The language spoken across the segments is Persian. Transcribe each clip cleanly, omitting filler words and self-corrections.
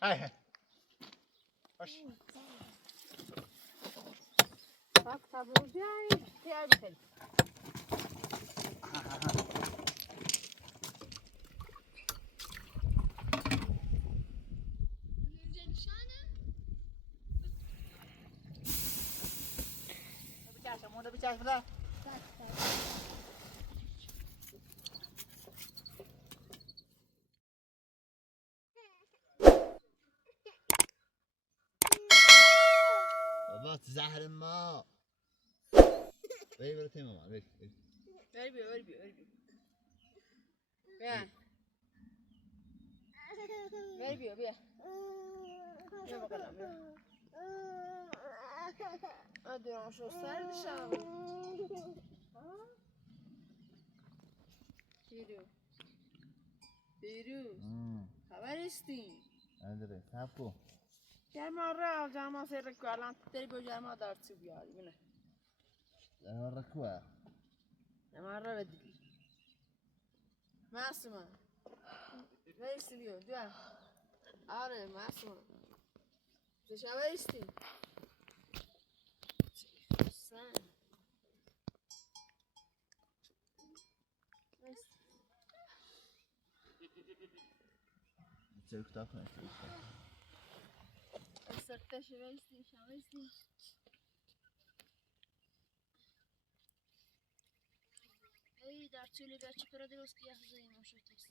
Hej. Hoş. Bak tabii diğer bir şey. Mau bicara sebentar. بابا زهر ما برو تیم ما ver Ver. Ver. Ver bakalım. Hadi şu serdişam. Biru. Haber istin. نداره صبر کن Gelme ara cama serek alan teri go cama dartsı bir yari mine. انا ركوع Gelme ara vedi. Masma. Ver istiyor. Dua. Are masma. Você haber istin. Sen. çabuk daha konuş Sırtta şöyle istin. Ey dartçıyla bir açık arada eski yazayım o şey test.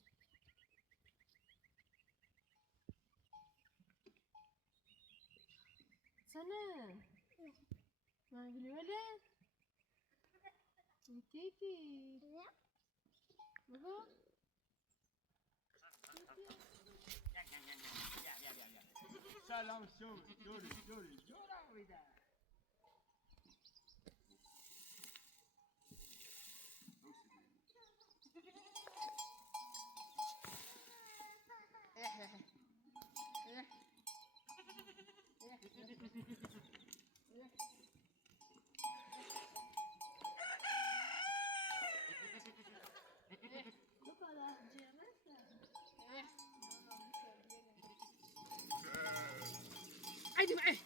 Sana. Ben gülüyor öyle. Titi. Baba. سلام دوری ویده Haydi be.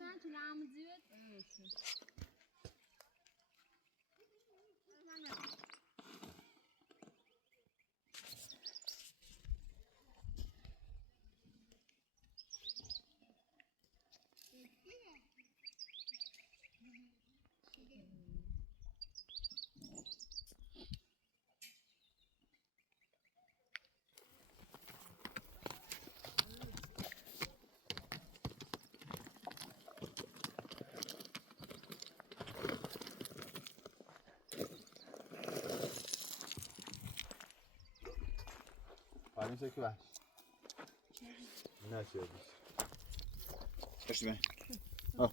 Ben kulağımı ziyet. Palim çeki ver. Ne açıyoruz? Hoş be. Al.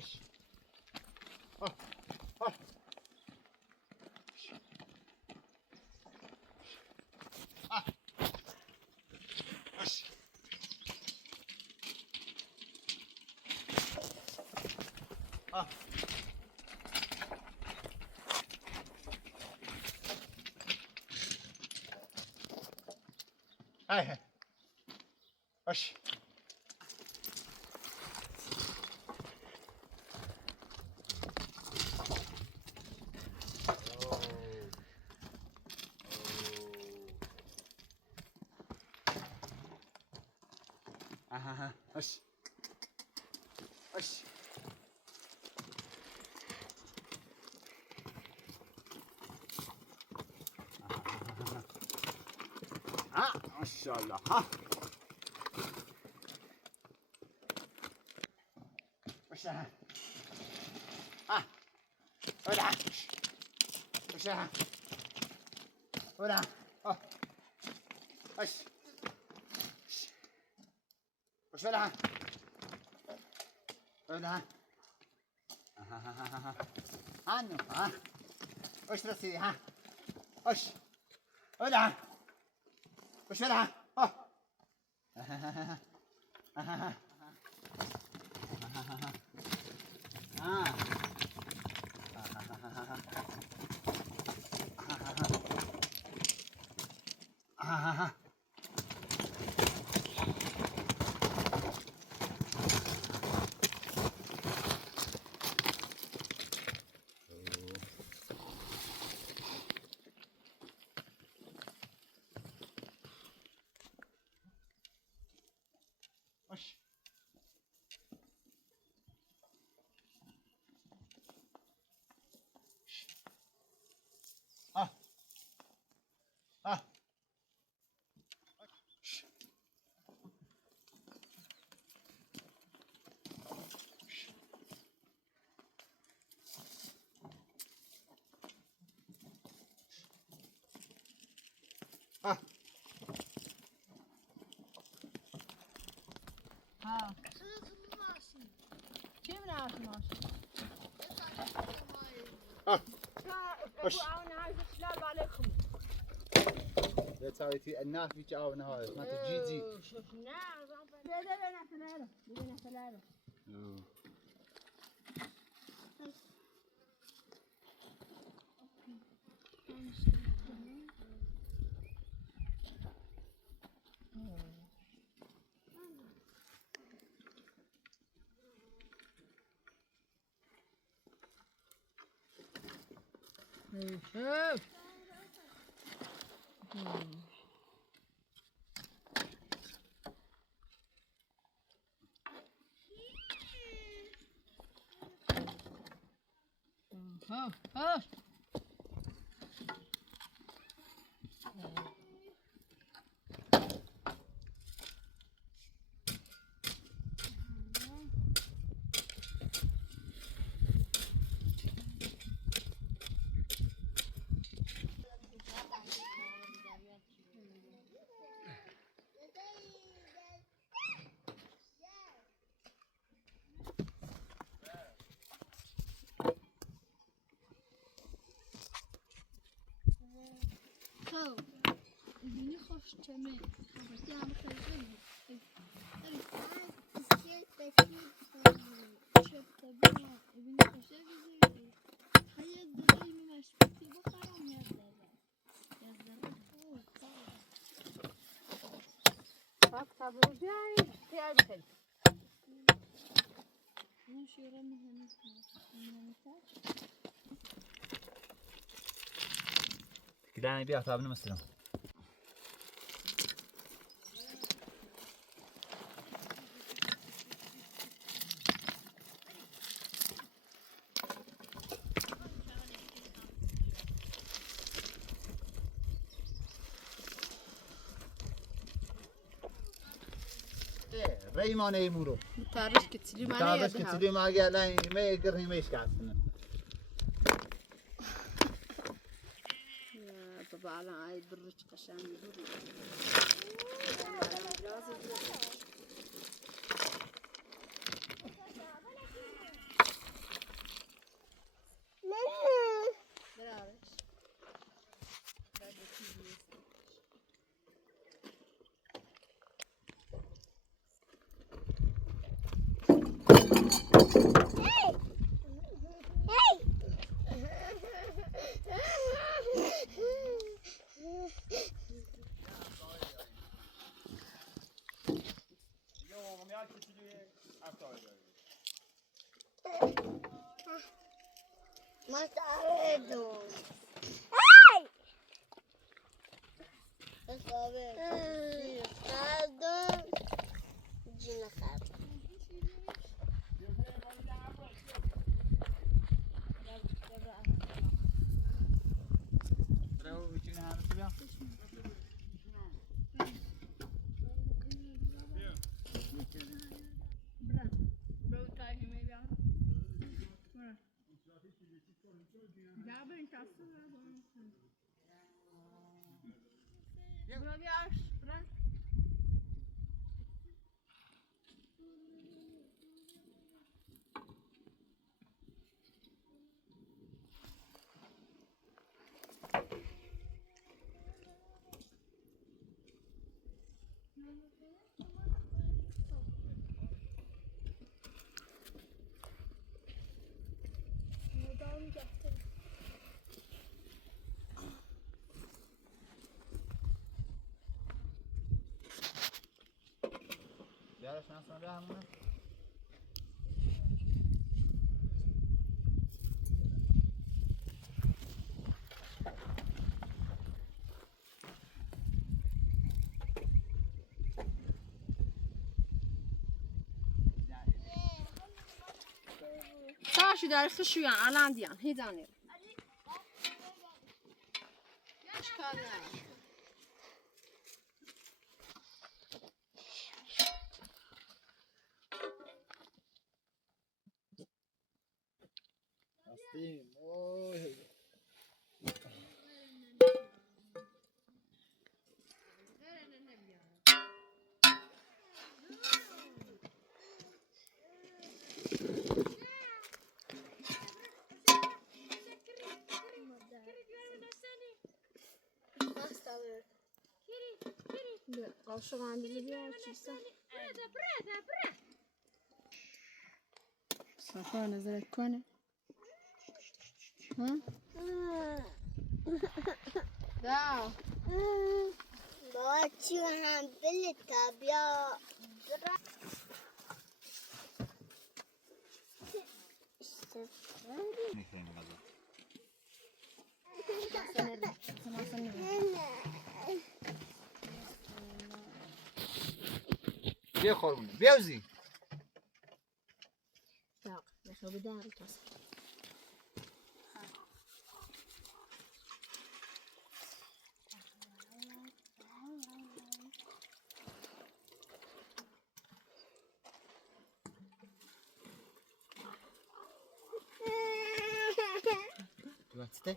اش اه اه اش اه هاي اش اش اش ما شاء الله ها وش ها ولا وش ها ولا وش وش ولا ولا عنو ها وش راسي ها وش ولا وش ولا وش ها چی بناش ماشي وش ابو هاي السلام عليكم لا تساوي الناس بيجاوبنا هاي ما تجي شفنا بدنا فلارة بدنا فلارة شوف خو بینی خوش چمه خبرتی هم خیلی كده انا بيها طابنا مثلا ريمان يمورو تعرفش كتسلي معنا يا تعرفش كتسلي ما قال لا ما يقرني ما يشكعسنا يا بابا على عايد برج قشان يقول مساعدون مساعدون جينا خاب برو چونه همه تو بیا Byl tady mi dá. Já bych kasu Bro, víš, bro. بیارش نصلا بیا همونه Taşı dersi şu yan, alan diyan, hiç anlıyorum. Çıkar ya. هستیم اوه Kavşak andili bir açıysa. Safa nazar کنه. ها؟ دا. بچه هم بلیتا بیا میخواییم غذا بیا خورمونه بیاوزی Yok, yaşa bir daha bir Duvarte.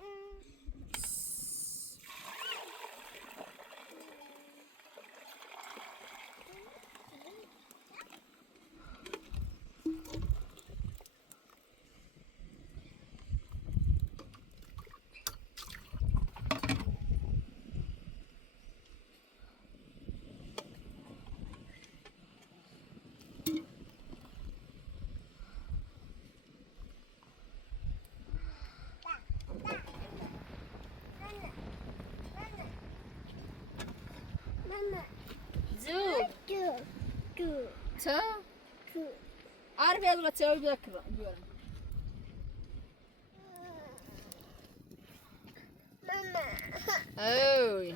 تا عارف يا تسوي بذكر اوي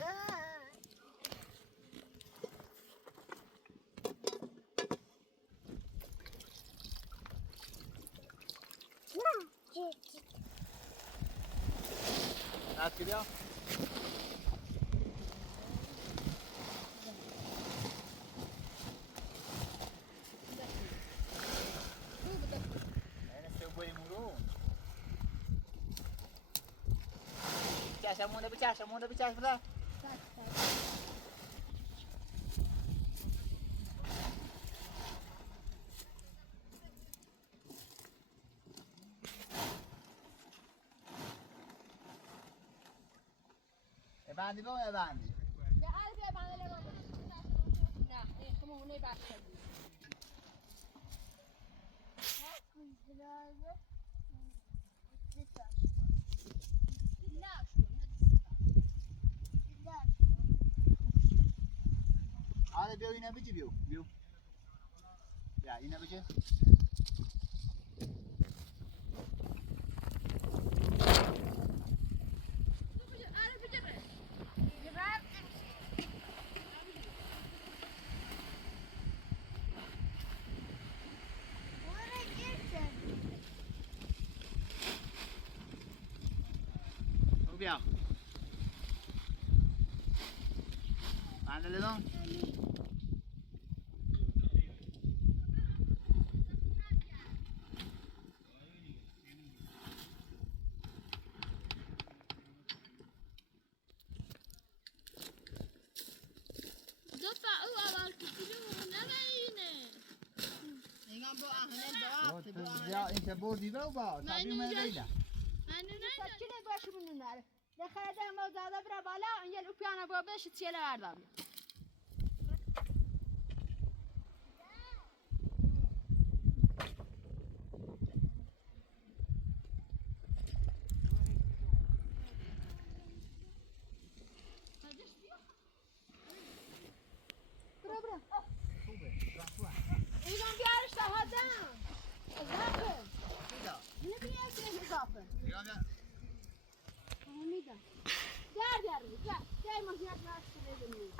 هات كده Munda bicara sebelah. Bandi belum ya bandi? Ya alif ya bandi lewat. Nah, ini kamu ini baca. Hadi biar ini aja biar. Ya ini aja. معنا لدون دفع او اول کتیلو نبینه میگم با اهنه دوات با اهنه يا انت بودي بابا تعبي ما يبينا من نمیدونم سکینه باشه بونن نره دخیده ما زاده برا بالا اینجا لوپیانه بابش تیله بردم میگم بیارش تا هدم اضافه نمیاد که اضافه میدم در ماشینت نشته بزنی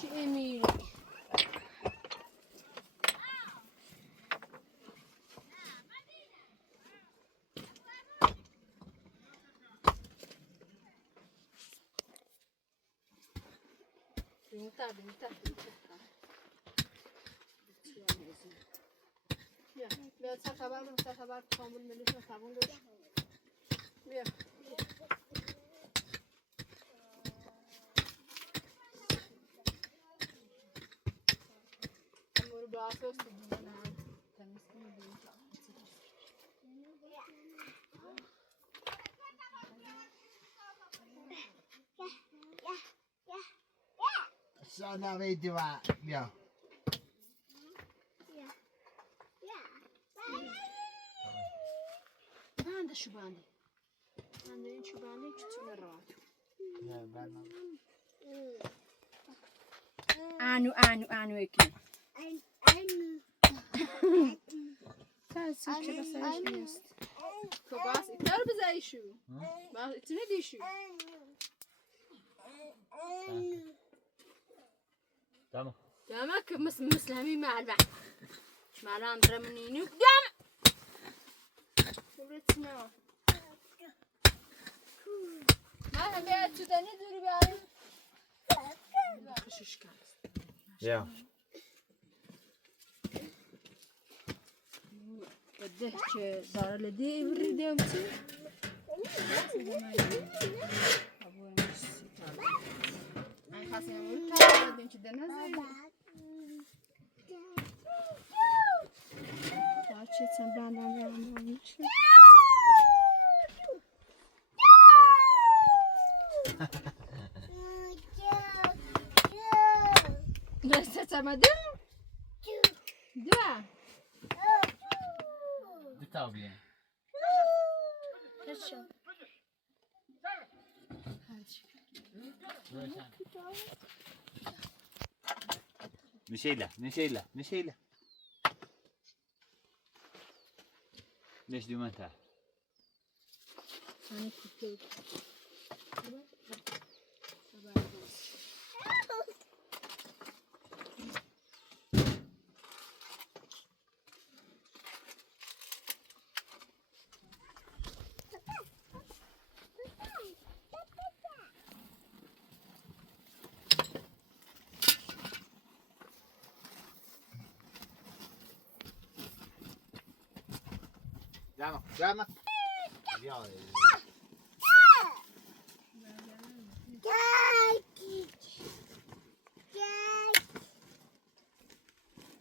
چی امیری Bentar. Bia, essa acabar com o meu livro, tá bom? Bia. Amor, braço, eu subi na água. Tá me escondendo. السعودة بيدي يا بنده شو بنده این شو بنده چطور راحت انو اکی تاسی چرا سرش نیست تو باس ایتر بزایی شو باس ایتر دیشو تمام دامك مثل همين مع البحر مش مع الأندرة منيني دام شبرتنا ما هم بيعد شو تاني دوري بيعد لا خشش كان يا قديش دار لدي بري يومتي أبوي مش أنا خاصني أقول كذا بدي كده نزل Bahçe sen benden Nasıl çamadım? Dua. بتاوبين نشيلة ليش دي ما انت أنا كنت جمع یا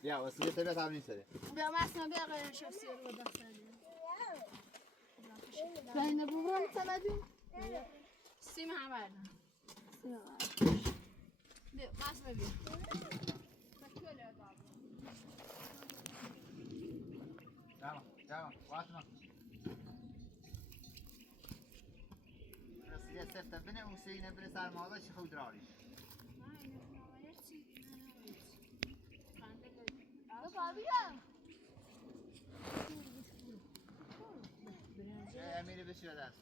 بیا واسه تبع تعمل سري بیا مثلا بیا غیر شخصی رو بدستن بین بوران سمدیم سیم هم بردن بیا مثلا بیا جمع واتنا رسية سفت بني وسينا بني صار موضوع شي خود راري اميري بشي بدأت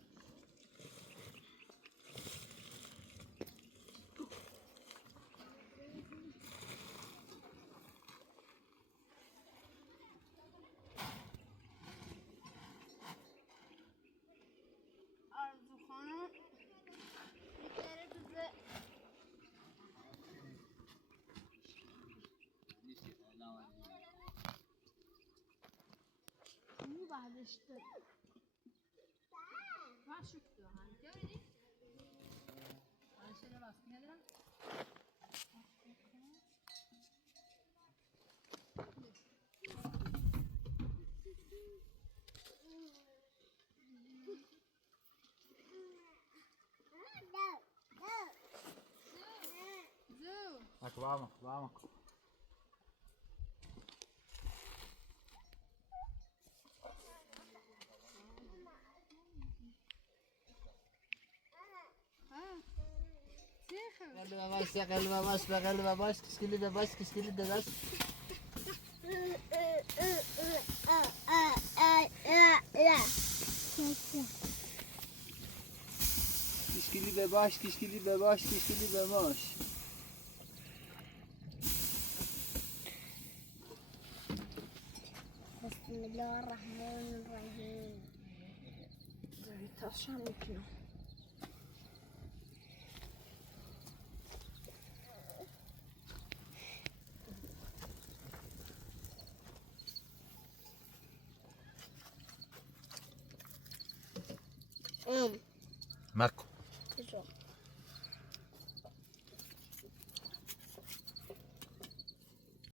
Vamos. قلبه باش كشكلي باش كشكلي باش بسم الله الرحمن الرحيم.